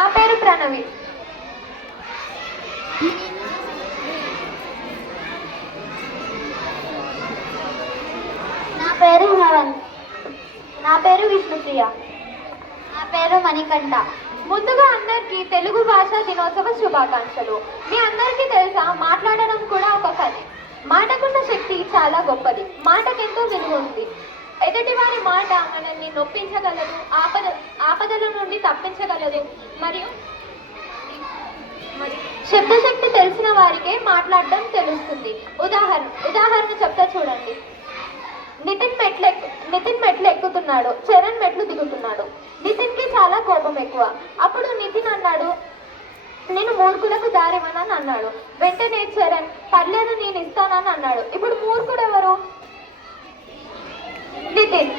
నా పేరు ప్రణవి. నా పేరు హిమవన్ నా పేరు విష్ణుప్రియ. నా పేరు మణికంఠ. ముందుగా అందరికీ తెలుగు భాష దినోత్సవ శుభాకాంక్షలు. మీ అందరికీ తెలుసా మాట్లాడడం కూడా ఒక కళే మాటకున్న శక్తి చాలా గొప్పది. మాటకెంతో విలువ ఉంది. ఎదుటి వారి మాట మనల్ని నొప్పించగలదు ఆపద ఆపదల నుండి తప్పించగలదు. మరియు శబ్దశక్తి తెలిసిన వారికే మాట్లాడడం తెలుస్తుంది. ఉదాహరణ ఉదాహరణ చెప్తా చూడండి. నితిన్ మెట్లు నితిన్ మెట్లు ఎక్కుతున్నాడు చరణ్ మెట్లు దిగుతున్నాడు. నితిన్కి చాలా కోపం ఎక్కువ. అప్పుడు నితిన్ అన్నాడు నేను మూర్ఖులకు దారివ్వనని అన్నాడు. వెంటనే చరణ్ పర్లేదు నేను ఇస్తానని అన్నాడు. ఇప్పుడు మూర్ఖుడు ఎవరు నితిన్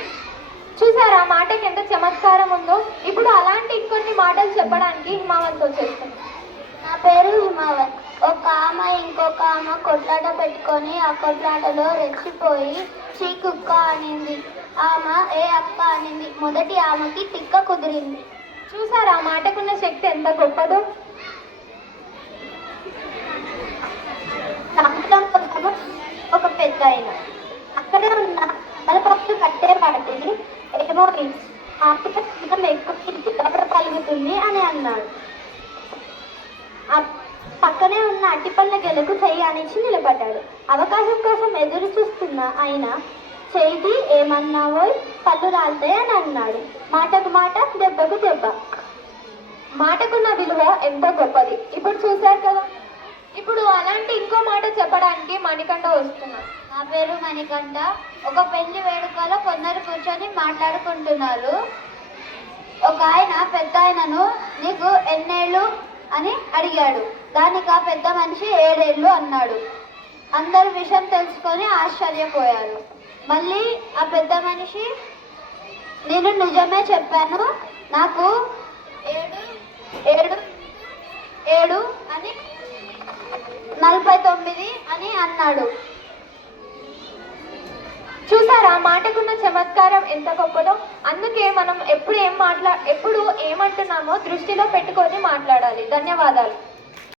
చూసారా ఆ మాటకి ఎంత చమత్కారం ఉందో ఇప్పుడు అలాంటి ఇంకొన్ని మాటలు చెప్పడానికి హిమావంత్ వచ్చేస్తుంది నా పేరు హిమావత్. ఒక ఆమె ఇంకొక ఆమె కొట్లాట పెట్టుకొని ఆ కొట్లాటలో రెచ్చిపోయి చీ కుక్క అనింది. ఆమె ఏ అక్క అనింది. మొదటి ఆమెకి తిక్క కుదిరింది. చూసారా ఆ మాటకున్న శక్తి ఎంత గొప్పదో? ఒక పెద్ద ఆయన. అక్కడే ఉన్న తలపక్షు కట్టే వాటిని ఏమో ఆకుపచ్చ ఎక్కువ దెబ్బ అని అన్నాడు. ఆ పక్కనే ఉన్న అట్టిపళ్ళ గెలకు చెయ్యి అనిచి నిలబడ్డాడు. అవకాశం కోసం ఎదురు చూస్తున్న ఆయన చేయి ఏమన్నావో పళ్ళు రాలుతాయి అని అన్నాడు. మాటకు మాట దెబ్బకు దెబ్బ. మాటకున్న విలువ ఎంతో గొప్పది. ఇప్పుడు చూశారు కదా. ఇప్పుడు అలాంటి ఇంకో మాట చెప్పడానికి మణికంఠ వస్తున్నా. నా పేరు మణికంఠ. ఒక పెళ్ళి వేడుకలో కొందరు కూర్చొని మాట్లాడుకుంటున్నారు. ఒక ఆయన పెద్ద ఆయన నీకు ఎన్నేళ్ళు అని అడిగాడు. దానికి ఆ పెద్ద మనిషి ఏడేళ్ళు అన్నాడు. అందరు విషయం తెలుసుకొని ఆశ్చర్యపోయారు. మళ్ళీ ఆ పెద్ద మనిషి నేను నిజమే చెప్పాను నాకు ఏడు ఏడు ఏడు అని నలభై తొమ్మిది అని అన్నాడు. చూసారా? మాటకున్న చమత్కారం ఎంత గొప్పదో? అందుకే మనం ఎప్పుడు ఏం మాట్లా ఎప్పుడు ఏమంటున్నామో దృష్టిలో పెట్టుకొని మాట్లాడాలి. ధన్యవాదాలు.